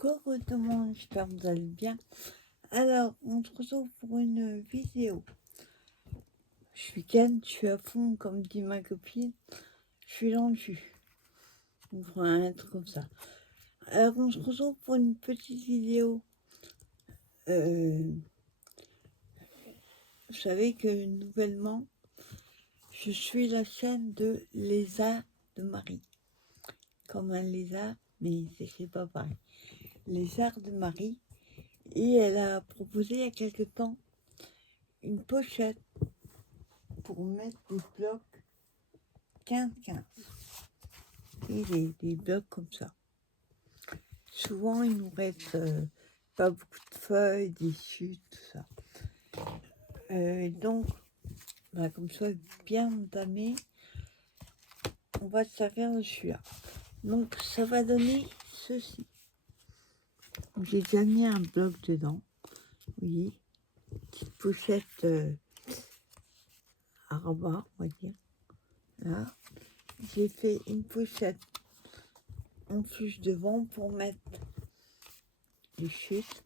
Coucou tout le monde, j'espère que vous allez bien. Alors, on se retrouve pour une vidéo. Ce week-end, je suis à fond, comme dit ma copine. Je suis dans le jus. On fera un truc comme ça. Alors, on se retrouve pour une petite vidéo. Vous savez que nouvellement, je suis la chaîne de Lézard de Marie. Comme un lézard, mais c'est pas pareil. Lézard de Marie. Et elle a proposé il y a quelque temps une pochette pour mettre des blocs 15-15. Et des blocs comme ça. Souvent, il nous reste pas beaucoup de feuilles, des chutes, tout ça. Donc, comme ça, bien entamé, on va se servir de celui-là. Donc, ça va donner ceci. J'ai déjà mis un bloc dedans. Vous voyez, petite pochette à rabat, on va dire. Là, j'ai fait une pochette en plus devant pour mettre les chutes.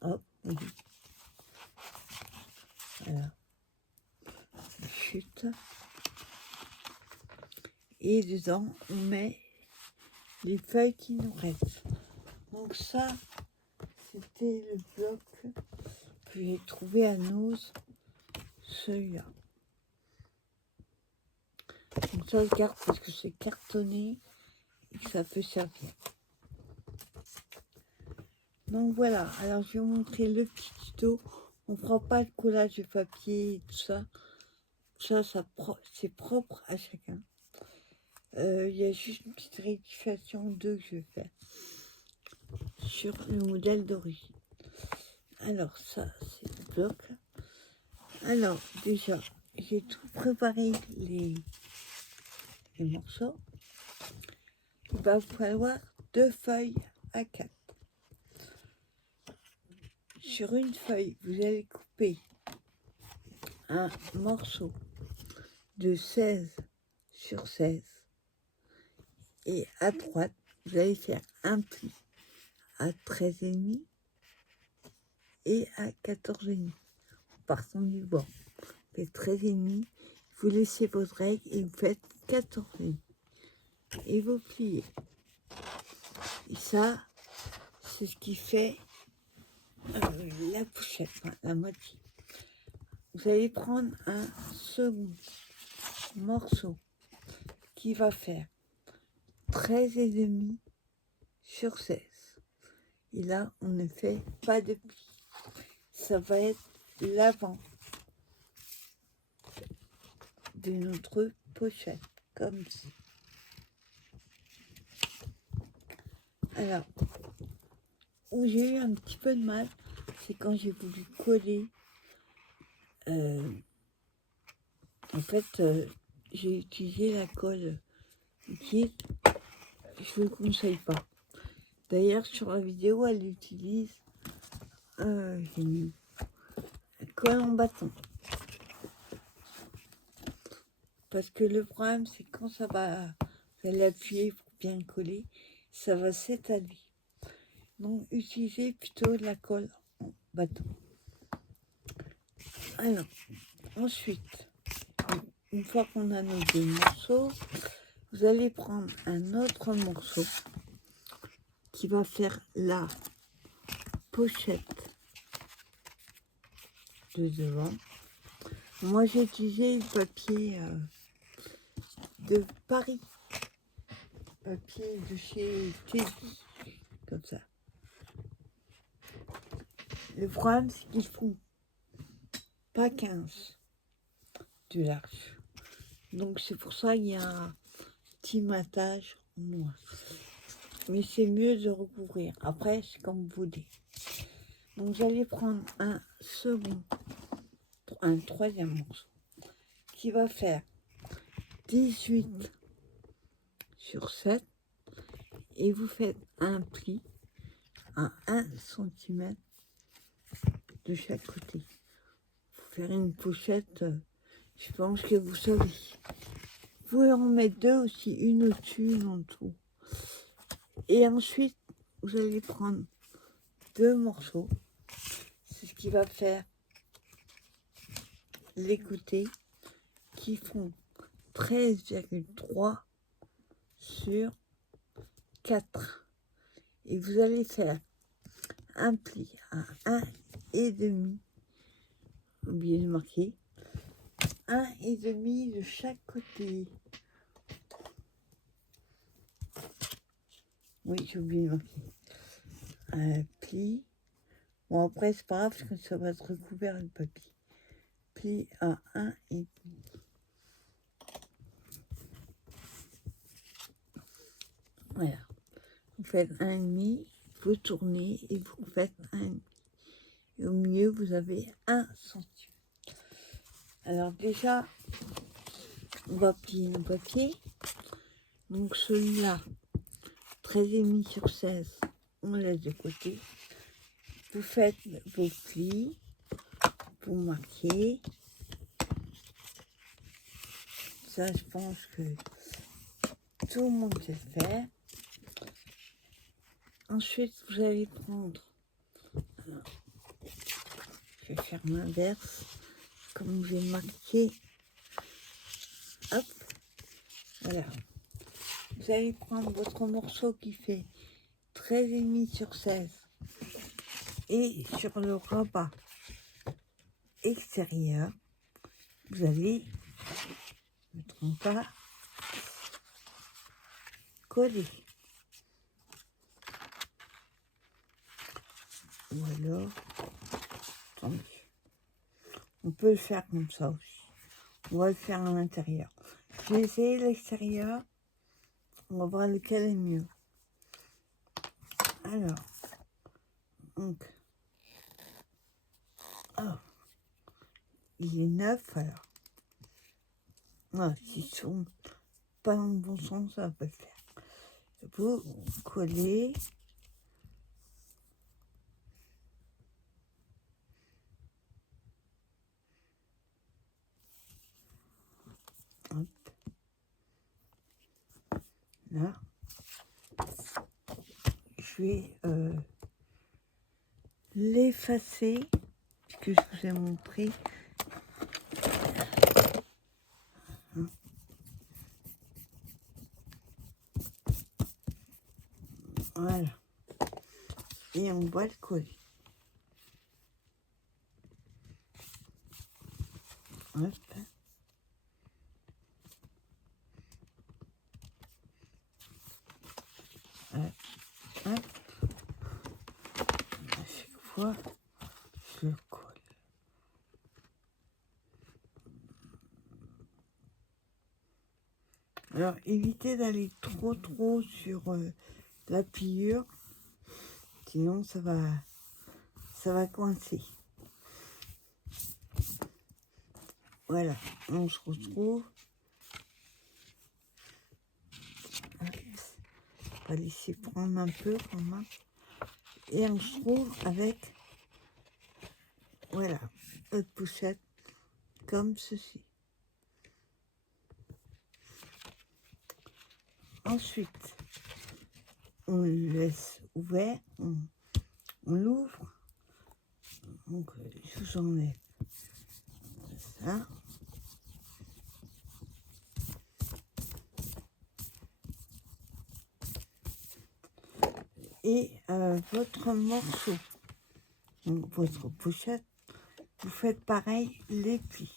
Hop, oui. Voilà. Les chutes. Et dedans, on met les feuilles qui nous restent. Donc ça, c'était le bloc que j'ai trouvé à Nose, celui-là. Donc ça, je garde parce que c'est cartonné et que ça peut servir. Donc voilà, alors je vais vous montrer le petit tuto. On ne prend pas le collage de papier et tout ça. Ça c'est propre à chacun. Il y a juste une petite rectification que je vais faire sur le modèle d'origine. Alors ça, c'est le bloc. Alors déjà, j'ai tout préparé les morceaux. Il va vous falloir 2 feuilles A4. Sur une feuille, vous allez couper un morceau de 16 sur 16. Et à droite, vous allez faire un pli à 13,5 et à 14,5. En partant du bord, vous faites 13,5, vous laissez votre règle et vous faites 14,5. Et vous pliez. Et ça, c'est ce qui fait la pochette, la moitié. Vous allez prendre un second morceau qui va faire 13,5 sur 16. Et là, on ne fait pas de pli. Ça va être l'avant de notre pochette, comme ça. Alors, où j'ai eu un petit peu de mal, c'est quand j'ai voulu coller. En fait, j'ai utilisé la colle liquide. Je ne le conseille pas. D'ailleurs, sur la vidéo, elle utilise j'ai mis la colle en bâton. Parce que le problème, c'est quand ça va, vous allez appuyer pour bien coller, ça va s'étaler. Donc, utilisez plutôt de la colle en bâton. Alors, ensuite, une fois qu'on a nos 2 morceaux, vous allez prendre un autre morceau qui va faire la pochette de devant. Moi, j'ai utilisé le papier de Paris, papier de chez Teddy, comme ça. Le problème, c'est qu'ils font pas 15 de large. Donc, c'est pour ça qu'il y a un petit matage en moins. Mais c'est mieux de recouvrir. Après, c'est comme vous voulez. Donc, vous allez prendre un troisième morceau qui va faire 18 sur 7 et vous faites un pli à 1 cm de chaque côté. Pour faire une pochette, je pense que vous savez. Vous pouvez en mettre 2 aussi, une au-dessus, une en dessous. Et ensuite, vous allez prendre 2 morceaux. C'est ce qui va faire les côtés qui font 13,3 sur 4. Et vous allez faire un pli à 1,5. Oubliez de marquer 1,5 de chaque côté. Oui, j'ai oublié de marquer un pli. Bon, après, c'est pas grave parce que ça va être recouvert le papier. Pli à 1,5. Voilà. Vous faites 1,5, vous tournez et vous faites 1,5. Et au milieu, vous avez 1 centimètre. Alors déjà, on va plier nos papiers. Donc celui-là, 13,5 sur 16, on laisse de côté. Vous faites vos plis, vous marquez. Ça, je pense que tout le monde sait faire. Ensuite, vous allez prendre, alors, je vais faire l'inverse, comme j'ai marqué. Hop, voilà. Vous allez prendre votre morceau qui fait 13,5 sur 16 et sur le rabat extérieur, vous allez, ne me trompe pas, coller. Ou alors, attendez, on peut le faire comme ça aussi. On va le faire à l'intérieur. Je vais essayer l'extérieur. On va voir lequel est mieux. Alors, donc, oh, il est neuf alors. Non, s'ils sont pas dans le bon sens, ça va pas le faire. Vous collez. Hop. Là. Je vais l'effacer, puisque je vous ai montré. Voilà. Et on va le coller. Hop. Hop. Hop. À chaque fois, je le colle. Alors, évitez d'aller trop sur la pliure, sinon ça va coincer. Voilà, on se retrouve. On va laisser prendre un peu quand même. Et on se trouve avec, voilà, notre pochette comme ceci. Ensuite, on le laisse ouvert, on l'ouvre. Donc, je vous enlève ça. Et votre morceau, donc votre pochette, vous faites pareil, les plis.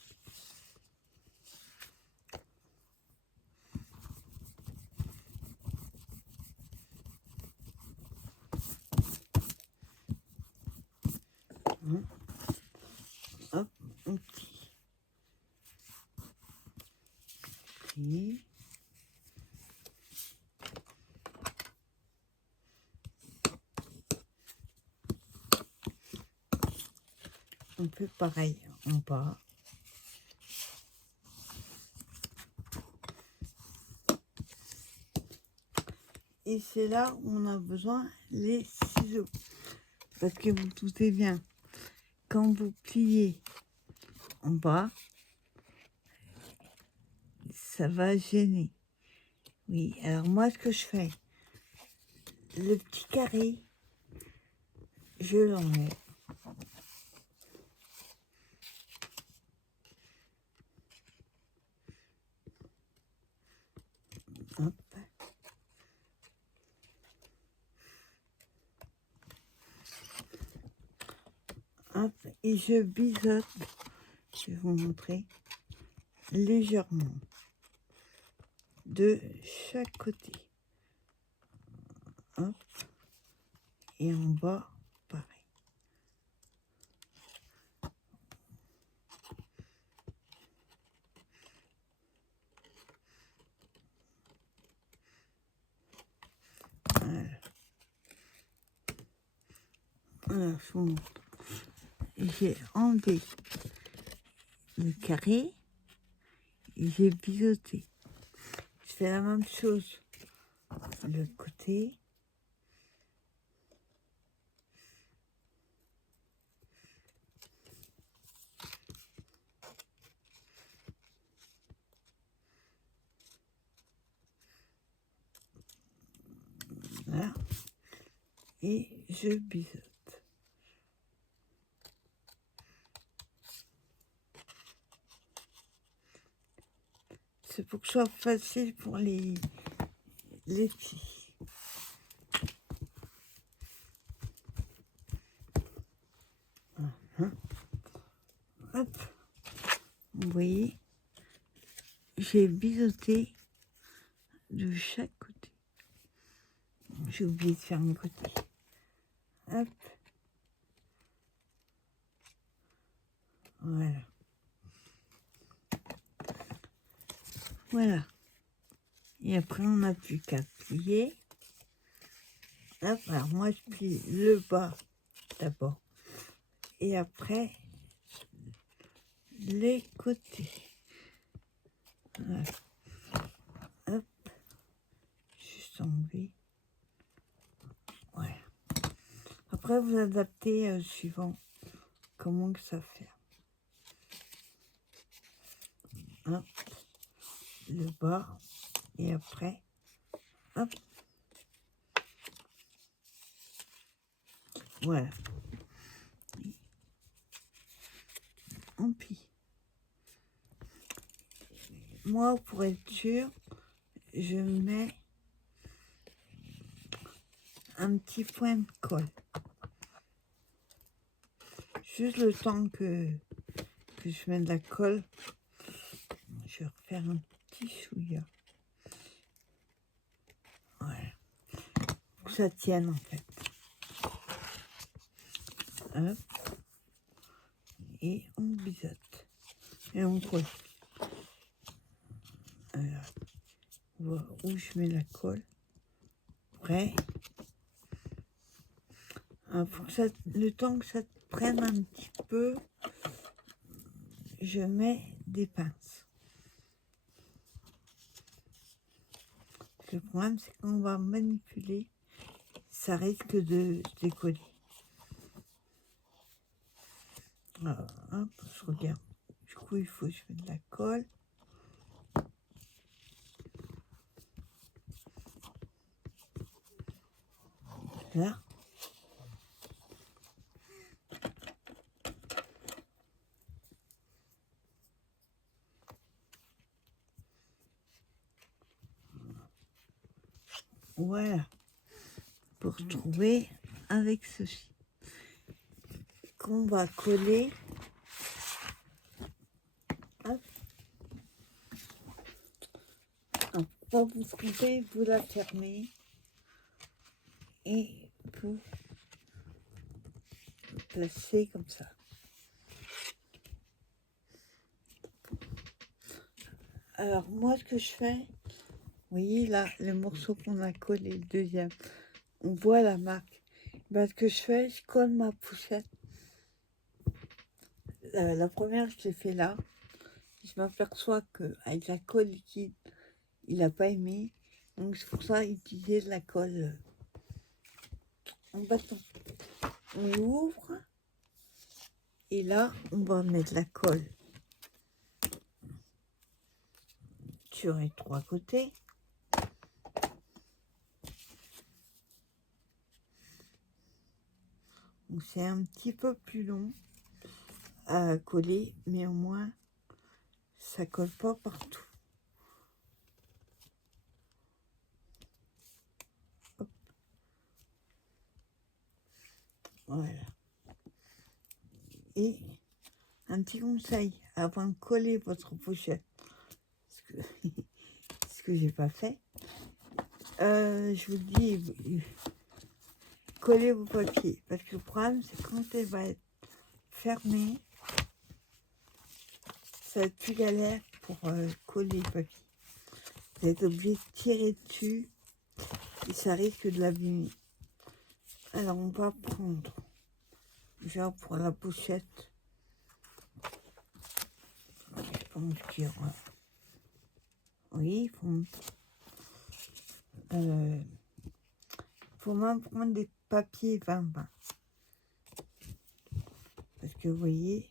Hop, on plie. Plie. On fait pareil en bas. Et c'est là où on a besoin les ciseaux. Parce que vous doutez bien, quand vous pliez en bas, ça va gêner. Oui, alors moi ce que je fais, le petit carré, je l'enlève. Hop. Hop. Et je biseaute, je vais vous montrer, légèrement de chaque côté. Hop. Et en bas, pareil. Voilà. Voilà, je vous montre. J'ai enlevé le carré et j'ai biseauté. Je fais la même chose de l'autre côté. Voilà. Et je biseaute. C'est pour que ce soit facile pour les petits. Hop. Vous voyez, j'ai biseauté de chaque côté. J'ai oublié de faire un côté. Hop. Voilà. Voilà. Et après, on n'a plus qu'à plier. Hop, alors moi, je plie le bas d'abord. Et après, les côtés. Voilà. Hop. Juste enlever. Voilà. Après, vous adaptez suivant comment que ça fait. Hop. Le bas. Et après, hop. Voilà. On plie. Moi, pour être sûr, je mets un petit point de colle. Juste le temps que je mets de la colle, je vais refaire un petit chouïa. Voilà. Pour que ça tienne en fait. Hop. Et on biseaute. Et on colle. Alors, voir où je mets la colle. Après, pour que ça, le temps que ça prenne un petit peu, je mets des pinces. Le problème, c'est qu'on va manipuler, ça risque de se décoller. Alors, hop, je regarde. Du coup, il faut que je mette de la colle. Là. Voilà. Pour retrouver avec ceci. Qu'on va coller. Hop. Alors, pour pas vous tromper, vous la fermez. Et vous placez comme ça. Alors, moi, ce que je fais, vous voyez là, le morceau qu'on a collé, le deuxième, on voit la marque. Ben, ce que je fais, je colle ma pochette. La première, je l'ai fait là. Je m'aperçois qu'avec la colle liquide, il n'a pas aimé. Donc, c'est pour ça utiliser de la colle en bâton. On l'ouvre. Et là, on va mettre la colle sur les trois côtés. Donc c'est un petit peu plus long à coller, mais au moins ça colle pas partout. Hop. Voilà. Et un petit conseil avant de coller votre pochette, ce que j'ai pas fait, je vous dis, collez vos papiers, parce que le problème c'est quand elle va être fermée, ça va être plus galère pour coller les papiers. Vous êtes obligé de tirer dessus et ça risque de l'abîmer. Alors on va prendre, genre pour la pochette, je pense qu'il y aura, oui, faut même prendre des papiers 20-20. Parce que vous voyez,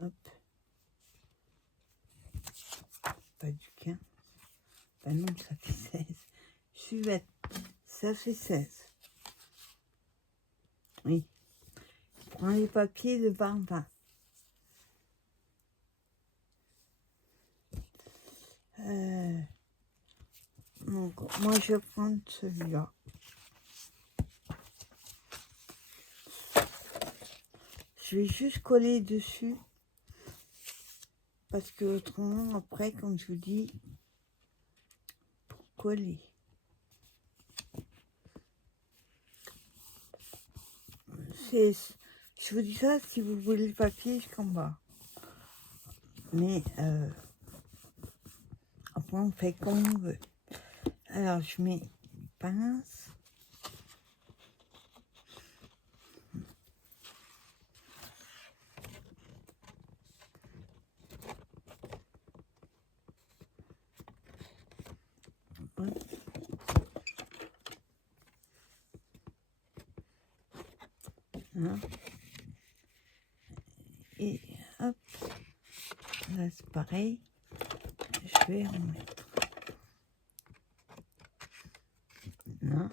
hop, pas du 15, ben non, ça fait 16. Je suis bête, ça fait 16. Oui, prends les papiers de 20-20. Donc, moi, je vais prendre celui-là. Je vais juste coller dessus. Parce que autrement, après, comme je vous dis, pour coller. Je vous dis ça, si vous voulez le papier jusqu'en bas. Mais après, on fait comme on veut. Alors, je mets une pince. Hein. Et hop, là c'est pareil, je vais remettre. Non.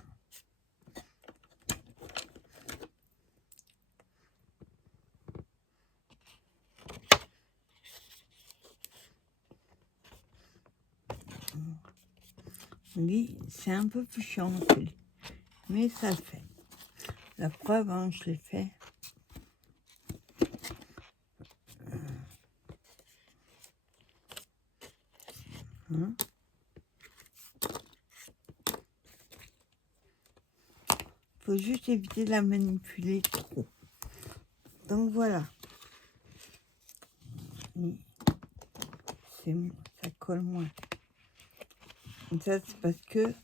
Oui, c'est un peu plus chiant, mais ça le fait. La preuve, hein, je l'ai fait. Hein. Faut juste éviter de la manipuler trop. Donc voilà. Ça colle moins. Et ça, c'est parce que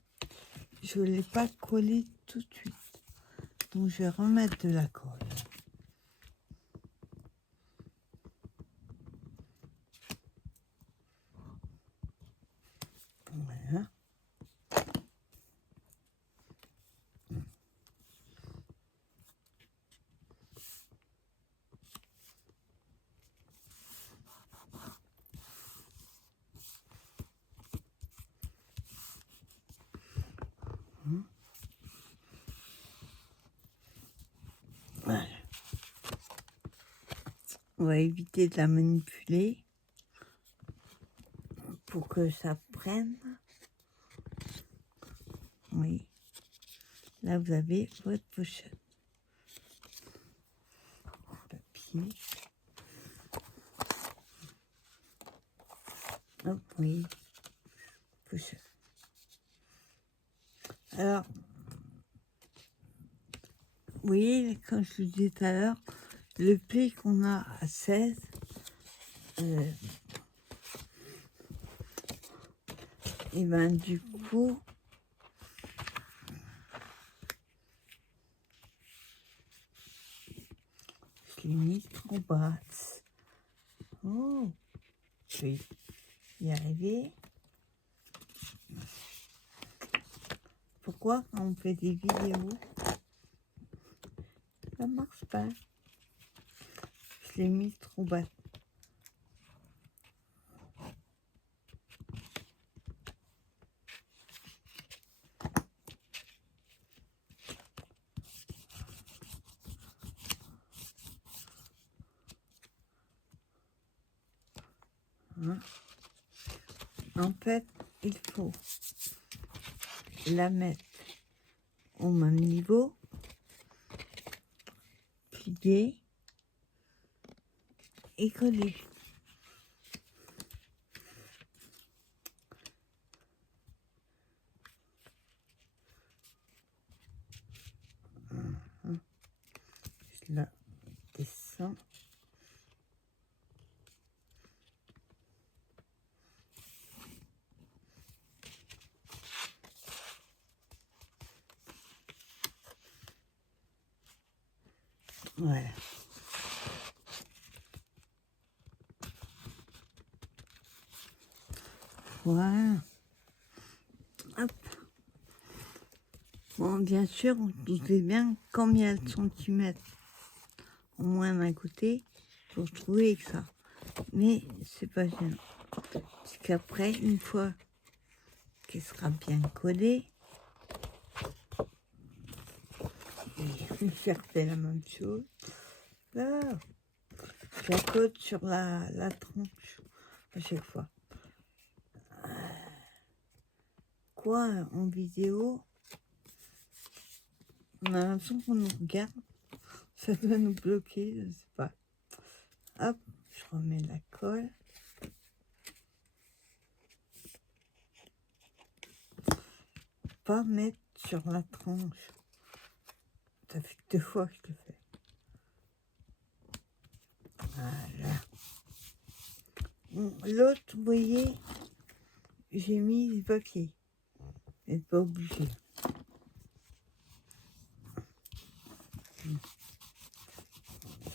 je ne l'ai pas collé tout de suite. Donc je vais remettre de la colle. Voilà. Voilà. On va éviter de la manipuler pour que ça prenne. Oui. Là, vous avez votre pochette. Papier. Hop, oui. Pochette. Alors, oui, comme je vous disais tout à l'heure, le pli qu'on a à 16, et ben du coup, je l'ai mis trop basse. Oh, je vais y arriver. Pourquoi quand on fait des vidéos, ça marche pas? Je l'ai mis trop basse. Hein. En fait, il faut la mettre au même niveau, plier et coller. Je la descends. Voilà. Voilà. Hop. Bon, bien sûr, on doutait bien combien de centimètres au moins d'un côté pour trouver que ça. Mais c'est pas gênant. Parce qu'après, une fois qu'elle sera bien collée, je vais faire la même chose. Là, je la colle sur la tronche à chaque fois. Quoi, en vidéo, on a l'impression qu'on nous regarde. Ça doit nous bloquer, je sais pas. Hop, je remets la colle. Pas mettre sur la tranche. Ça fait 2 fois que je le fais. Voilà. Bon, l'autre, vous voyez, j'ai mis du papier. Vous n'êtes pas obligé.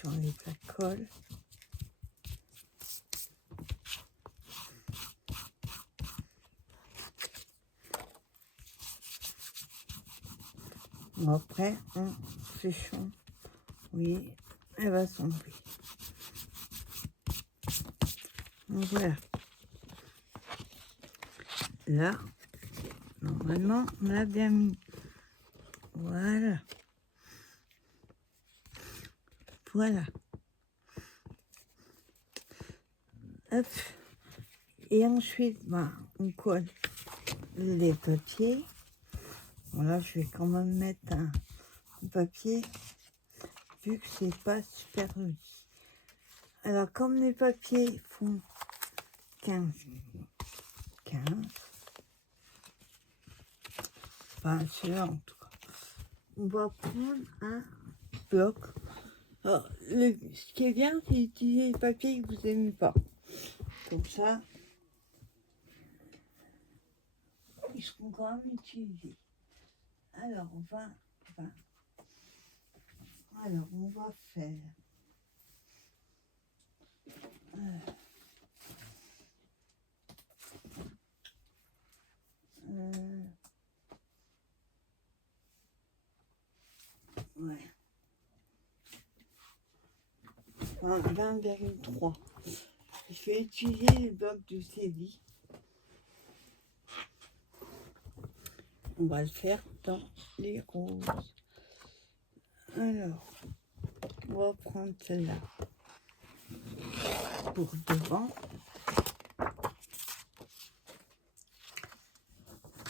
J'enlève la colle. Bon, après, en séchant, oui, elle va s'enlever. Donc voilà. Là, normalement, on l'a bien mis. Voilà. Voilà. Hop. Et ensuite, on colle les papiers. Voilà, je vais quand même mettre un papier, vu que c'est pas super joli. Alors, comme les papiers font 15, enfin, celui-là en tout cas, on va prendre un bloc. Alors, ce qui est bien, c'est d'utiliser les papiers que vous n'aimez pas. Comme ça, ils seront quand même utilisés. Alors, on va faire ouais. 20,3. Je vais utiliser les blocs de Célie. On va le faire dans les roses. Alors, on va prendre celle-là pour devant.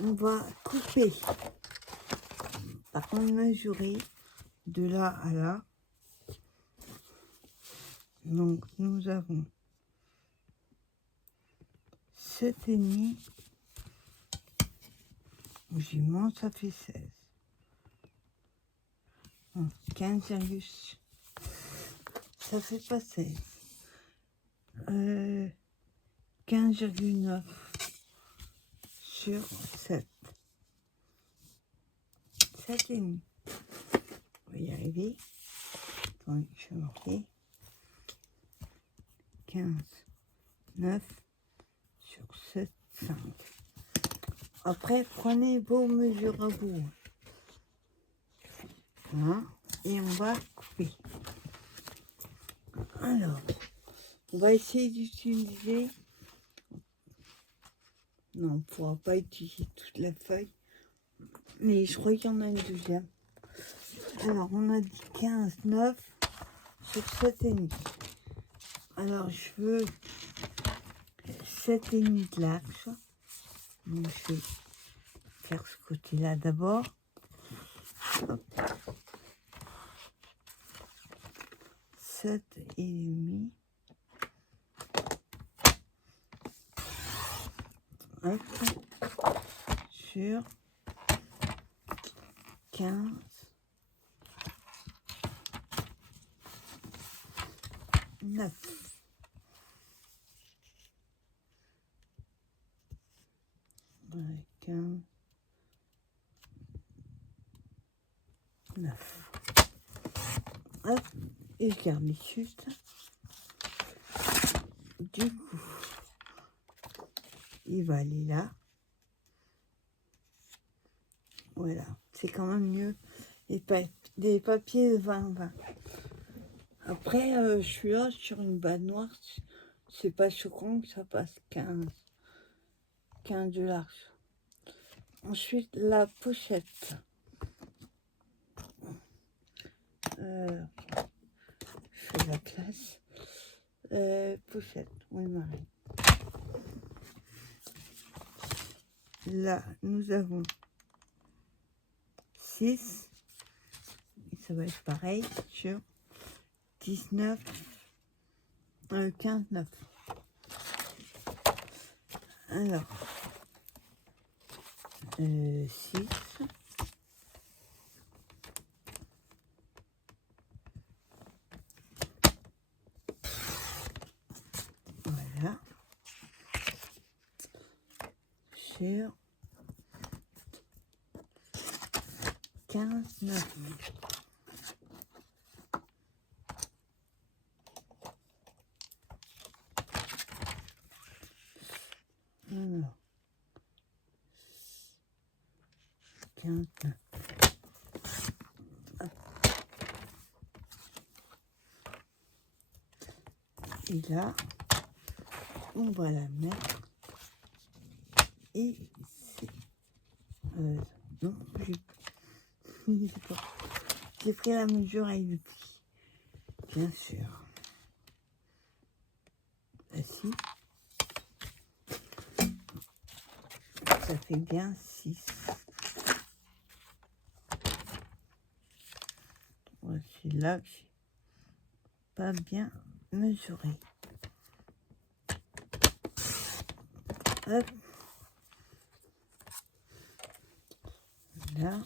On va couper, par contre mesurer de là à là. Donc nous avons 7,5. J'y monte, ça fait 16. 15, ça fait pas 16. 15,9 sur 7. 7,5. On va y arriver. Attendez, je vais marquer. 15, 9 sur 7, 5. Après, prenez vos mesures à vous. Hein, et on va couper. Alors, on va essayer d'utiliser... Non, on ne pourra pas utiliser toute la feuille. Mais je crois qu'il y en a une deuxième. Alors, on a dit 15, 9 sur 7,5. Alors, je veux 7,5 de l'axe. Donc je vais faire ce côté-là d'abord. 7,5. Hop, sur 15, 9. Ouais, 15, 9. Hop, et je garde les juste. Du coup, il va aller là. Voilà, c'est quand même mieux. Des papiers de 20-20. Après, je suis là sur une base noire. C'est pas choquant que ça passe 15 de large. Ensuite, la pochette. Je fais la classe. Pochette, oui, Marie. Là, nous avons 6. Et ça va être pareil sur 19, 15, 9. Alors, 6. Voilà. Sur 15, 9. Alors, 15, 9. Et là, on va la mettre ici. Non, j'ai pris la mesure avec le pli, bien sûr. Ainsi, ça fait bien 6. Voici là que j'ai pas bien mesuré. Hop. Là.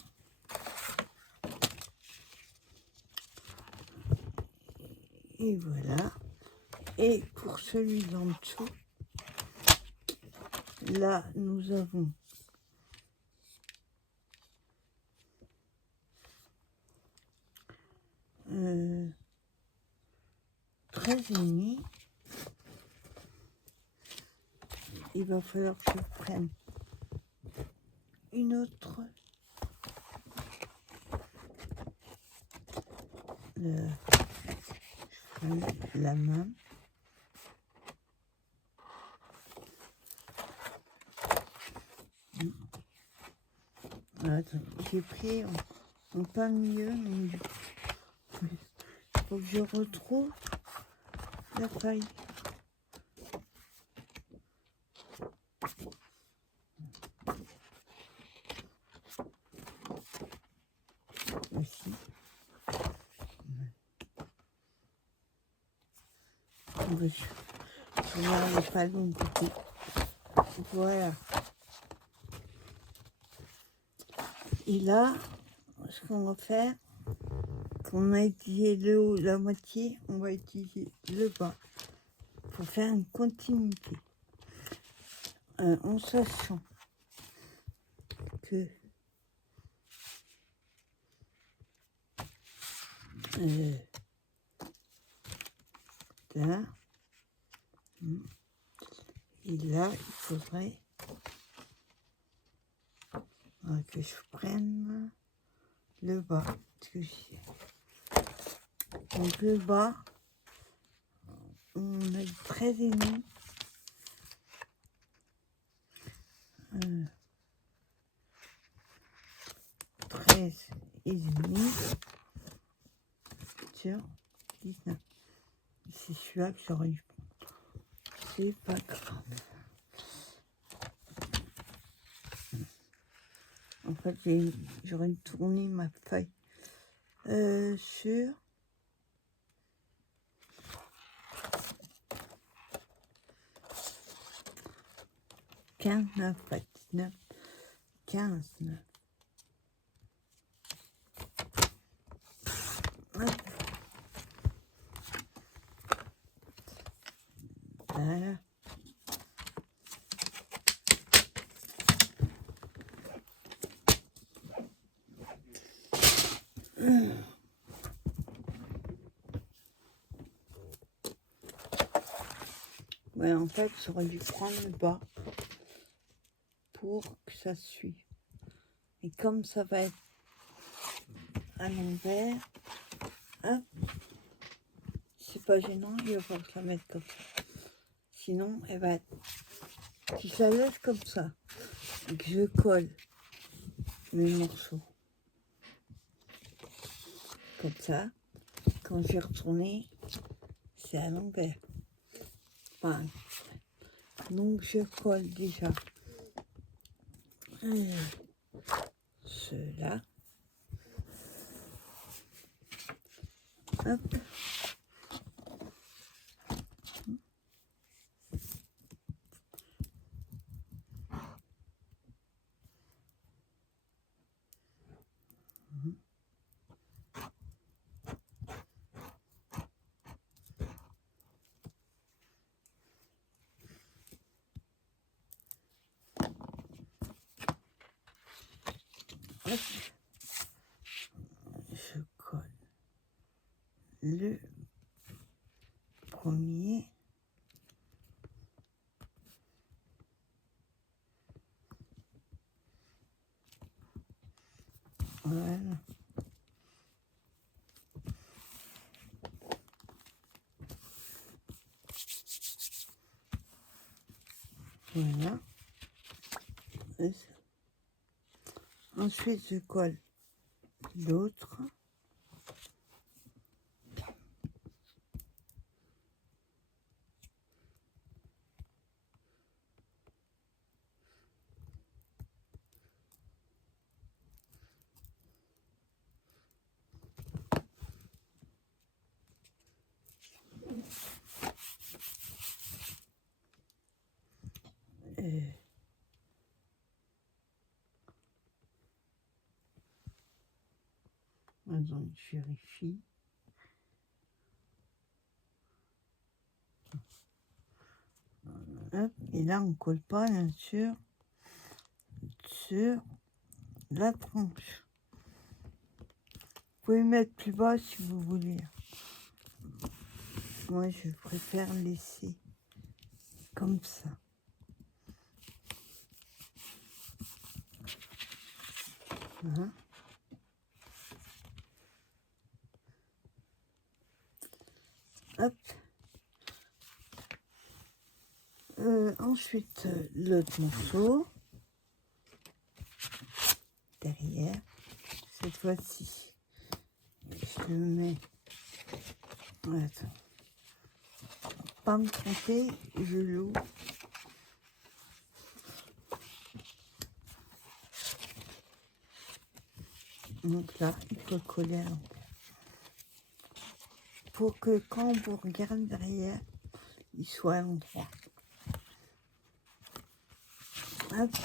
Et voilà. Et pour celui d'en dessous, là, nous avons 13,5. Il va falloir que je prenne une autre. La main. Attends, j'ai pris en plein milieu, mais il faut que je retrouve la feuille. Aussi. Je n'arrive pas de mon côté. Voilà. Et là, ce qu'on va faire, qu'on a utilisé le haut, la moitié, on va utiliser le bas pour faire une continuité. En sachant que là, et là, il faudrait que je prenne le bas. Donc le bas, on a 13,5. 13,5 sur 19. C'est celui-là que j'aurais dû prendre. C'est pas grave. fait, j'aurais tourné ma feuille sur 15, 9, pas 19, 15, 9. Hop. Voilà. Ouais, en fait, j'aurais dû prendre le bas pour que ça suive. Et comme ça va être à l'envers, hop, c'est pas gênant, il va falloir la mettre comme ça. Sinon, elle va être... Si je la laisse comme ça, et que je colle mes morceaux comme ça, quand je vais retourner, c'est à l'envers. Enfin, donc je colle déjà ceux-là. Hop. Hop. Je colle le premier. Voilà. Voilà. Ensuite, je colle l'autre. Attends, je vérifie. Hop, et là, on ne colle pas, bien sûr, sur la tranche. Vous pouvez mettre plus bas si vous voulez. Moi, je préfère laisser comme ça. Hein? Hop. Ensuite, l'autre morceau. Derrière. Cette fois-ci, je le mets. Attends. Pas me tromper, je l'ouvre. Donc là, il faut coller à l'envers. Pour que quand vous regardez derrière, il soit à l'endroit. Hop.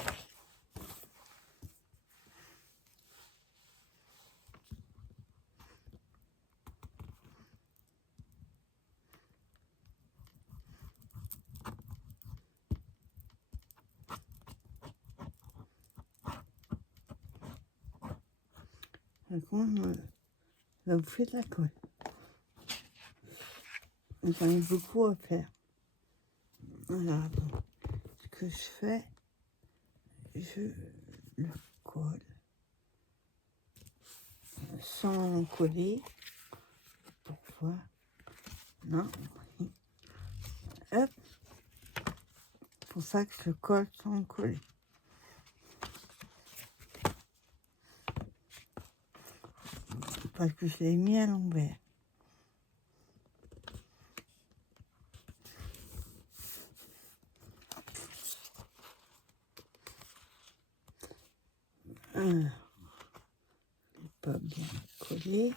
Par contre, là, vous faites la colle. J'en ai beaucoup à faire. Alors, ce que je fais, je le colle sans coller. Pourquoi? Non. Hop. C'est pour ça que je le colle sans coller. Parce que je l'ai mis à l'envers. pas bien collé.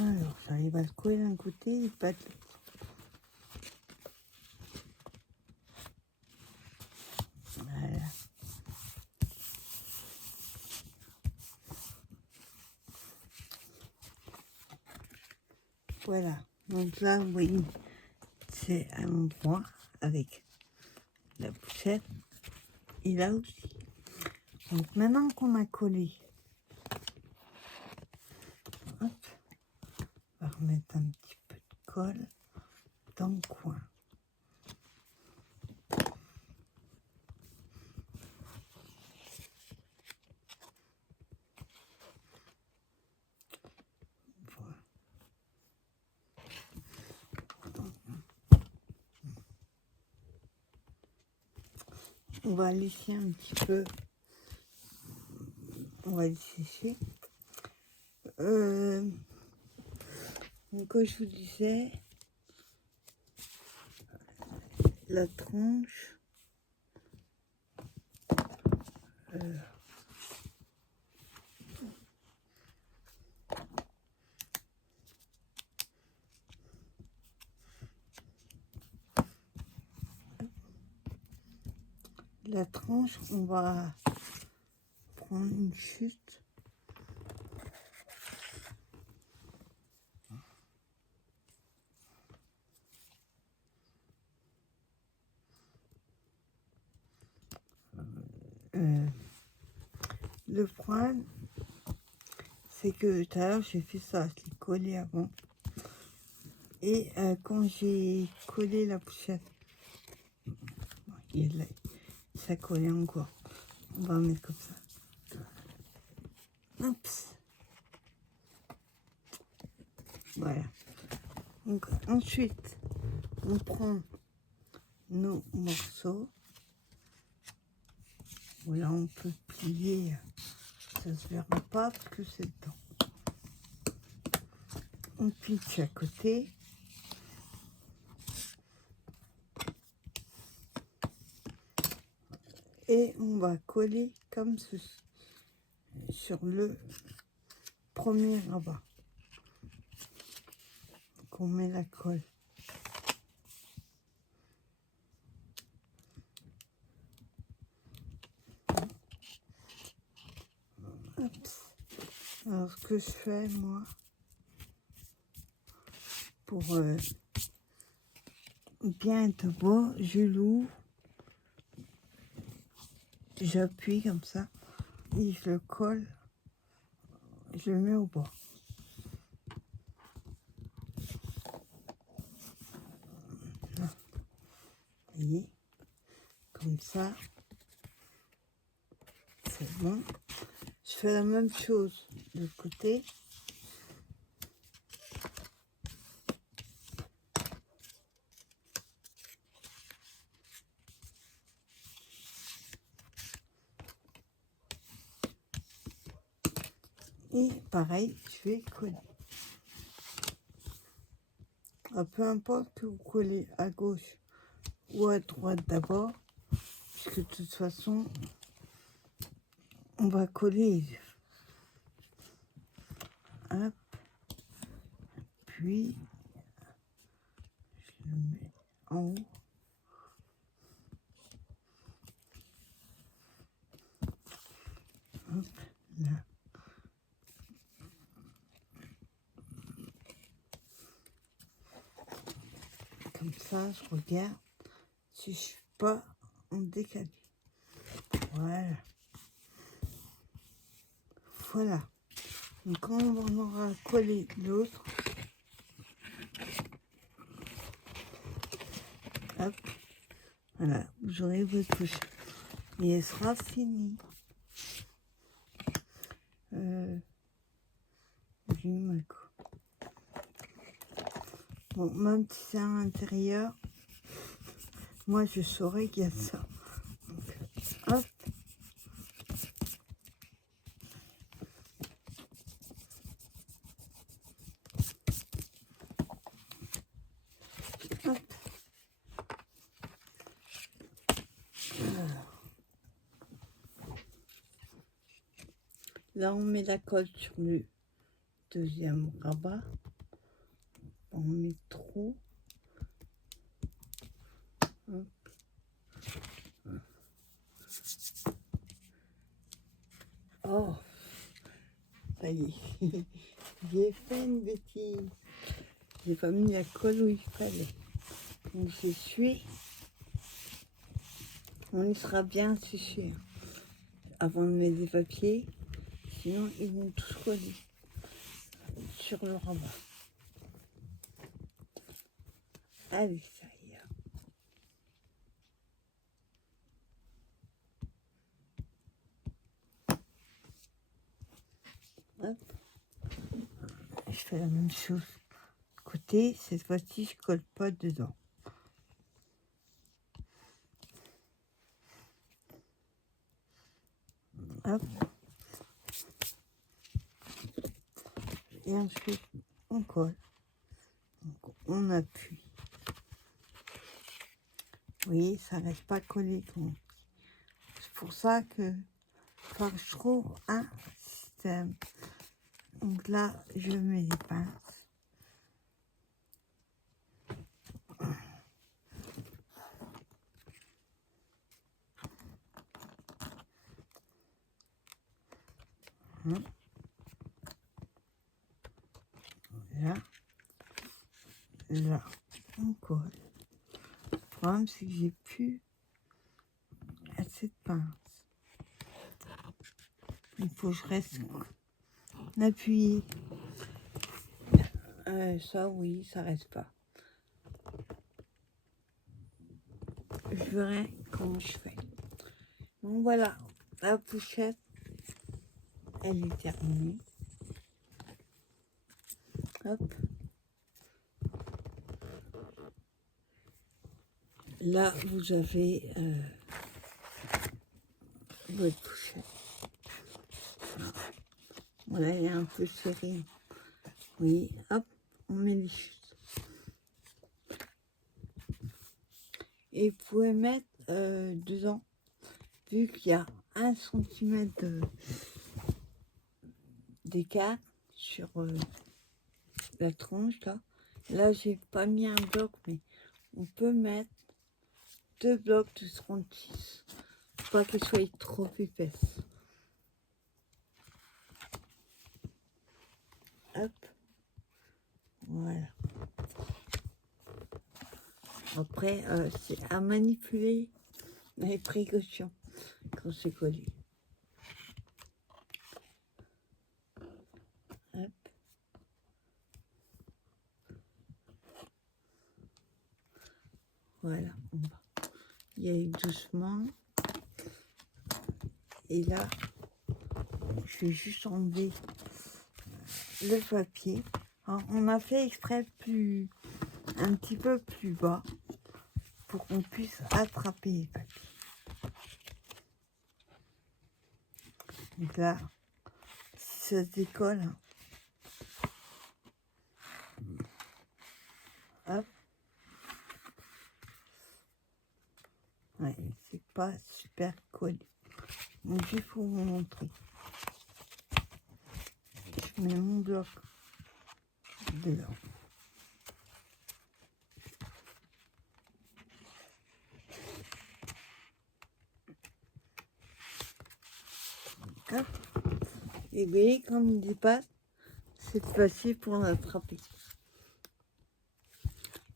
Alors, j'arrive à le coller d'un côté et pas de l'autre. Voilà. Voilà. Donc là, vous voyez, c'est un endroit avec la pochette et là aussi. Donc maintenant qu'on a collé, hop, on va remettre un petit peu de colle dans le coin. Voilà. On va laisser un petit peu, on va le sécher. Donc, comme je vous disais, la tranche, on va prendre une chute. Le problème, c'est que tout à l'heure j'ai fait ça, je l'ai collé avant. Et quand j'ai collé la pochette, ça collait encore. On va mettre comme ça. Hop. Voilà. Donc ensuite, on prend nos morceaux. Voilà, on peut plier. Ça se verra pas parce que c'est dedans. On pitch à côté. Et on va coller comme ceci sur le premier rabat. Donc on met la colle. Hop. Alors ce que je fais moi, pour bien être beau, je l'ouvre, j'appuie comme ça et je le colle, je le mets au bas. Vous voyez, comme ça, c'est bon. Je fais la même chose de l'autre côté. Et pareil, je vais coller. Peu importe que vous collez à gauche ou à droite d'abord, parce que de toute façon, on va coller. Hop. Puis, je le mets en haut. Hop, là. Comme ça, je regarde si je suis pas en décalé. Voilà. Voilà. Donc quand on aura collé l'autre, hop, voilà, vous aurez votre couche. Et elle sera finie. J'ai mis ma coupe. Bon, même si c'est à l'intérieur, moi je saurais qu'il y a ça. Hop. Hop. Là, on met la colle sur le deuxième rabat. On met trop. Hop. Oh, ça y est. J'ai fait une bêtise. J'ai pas mis la colle où il fallait. Donc j'ai sué. On y sera bien séché avant de mettre des papiers. Sinon, ils vont tous coller sur le rabat. Allez, ça y est. Hop. Je fais la même chose. Côté, cette fois-ci, je colle pas dedans. Hop. Et ensuite, on colle. Donc, on appuie. Vous voyez, ça reste pas collé. C'est pour ça que faut que je trouve un système. Donc là, je mets les pinces. Là, là, on colle. Le problème, c'est que j'ai plus assez de pinces. Il faut que je reste appuyé. Ça, oui, ça reste pas. Je verrai comment je fais. Donc voilà, la pochette, elle est terminée. Hop. Là, vous avez votre pochette. Voilà, elle est un peu serrée. Oui, hop, on met les chutes. Et vous pouvez mettre dedans, vu qu'il y a 1 centimètre d'écart sur la tronche, là. Là, j'ai pas mis un bloc, mais on peut mettre 2 blocs de 36. Faut pas qu'elles soient trop épaisses. Hop. Voilà. Après, c'est à manipuler avec précaution quand c'est collé. Hop. Voilà, on va y aller doucement. Et là, je vais juste enlever le papier. Alors, on a fait exprès un petit peu plus bas pour qu'on puisse attraper les papiers. Donc là, si ça se décolle, hop. Ouais, c'est pas super collé. Donc il faut vous montrer. Je mets mon bloc dedans. Hop. Et vous voyez, comme il dépasse, c'est facile pour l'attraper.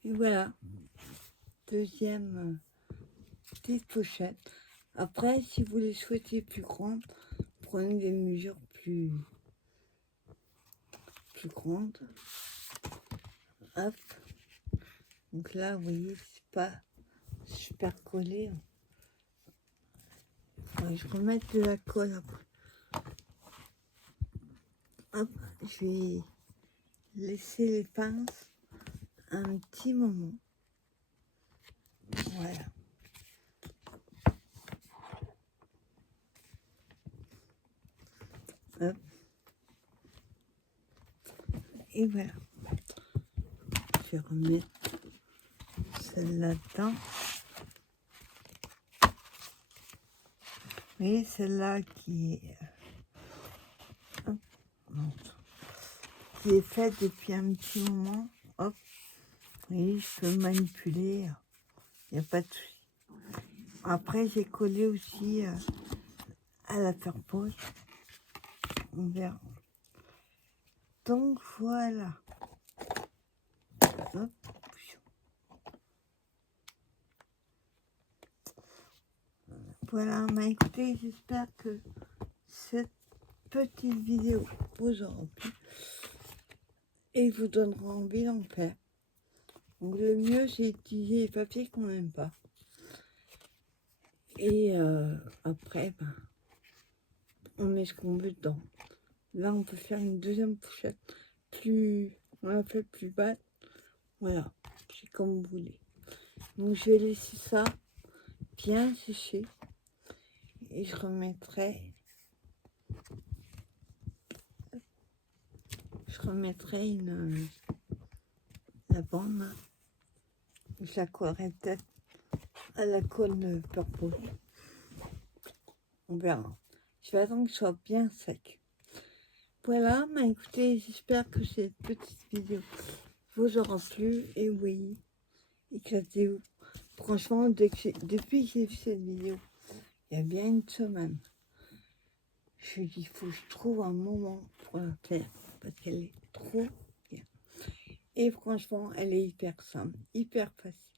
Et voilà, deuxième petite pochette. Après, si vous les souhaitez plus grandes, prenez des mesures plus grandes. Hop. Donc là, vous voyez, c'est pas super collé. Faudrait que je remette de la colle après. Hop, je vais laisser les pinces un petit moment. Voilà. Hop. Et voilà. Je vais remettre celle-là dedans. Oui, celle-là qui est... Hop, non, qui est faite depuis un petit moment. Hop. Oui, je peux manipuler. Il n'y a pas de souci. Après, j'ai collé aussi à la faire pause. On verra. Donc, voilà. Hop. Voilà, bah écoutez, j'espère que cette petite vidéo vous aura plu et vous donnera envie d'en faire. Donc le mieux, c'est d'utiliser les papiers qu'on n'aime pas. Et après, ben, on met ce qu'on veut dedans. Là, on peut faire une deuxième pochette on la fait plus basse. Voilà, c'est comme vous voulez. Donc je vais laisser ça bien sécher et je remettrai la bande. Je la collerai peut-être à la colle purple. On verra. Je vais attendre que ce soit bien sec. Voilà, bah écoutez, j'espère que cette petite vidéo vous aura plu. Et oui, éclatez-vous. Franchement, depuis que j'ai vu cette vidéo, il y a bien une semaine, je me dis, il faut que je trouve un moment pour la faire, parce qu'elle est trop bien. Et franchement, elle est hyper simple, hyper facile.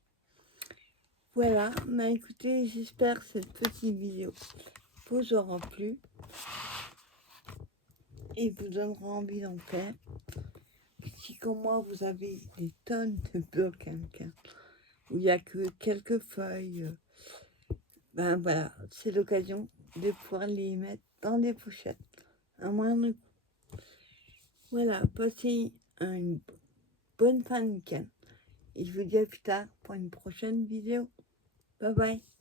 Voilà, bah écoutez, j'espère que cette petite vidéo vous aura plu et vous donnera envie d'en faire. Si comme moi, vous avez des tonnes de blocs Canva où il n'y a que quelques feuilles, ben voilà, c'est l'occasion de pouvoir les mettre dans des pochettes à moindre coût. Voilà, passez une bonne fin de week-end et je vous dis à plus tard pour une prochaine vidéo. Bye bye.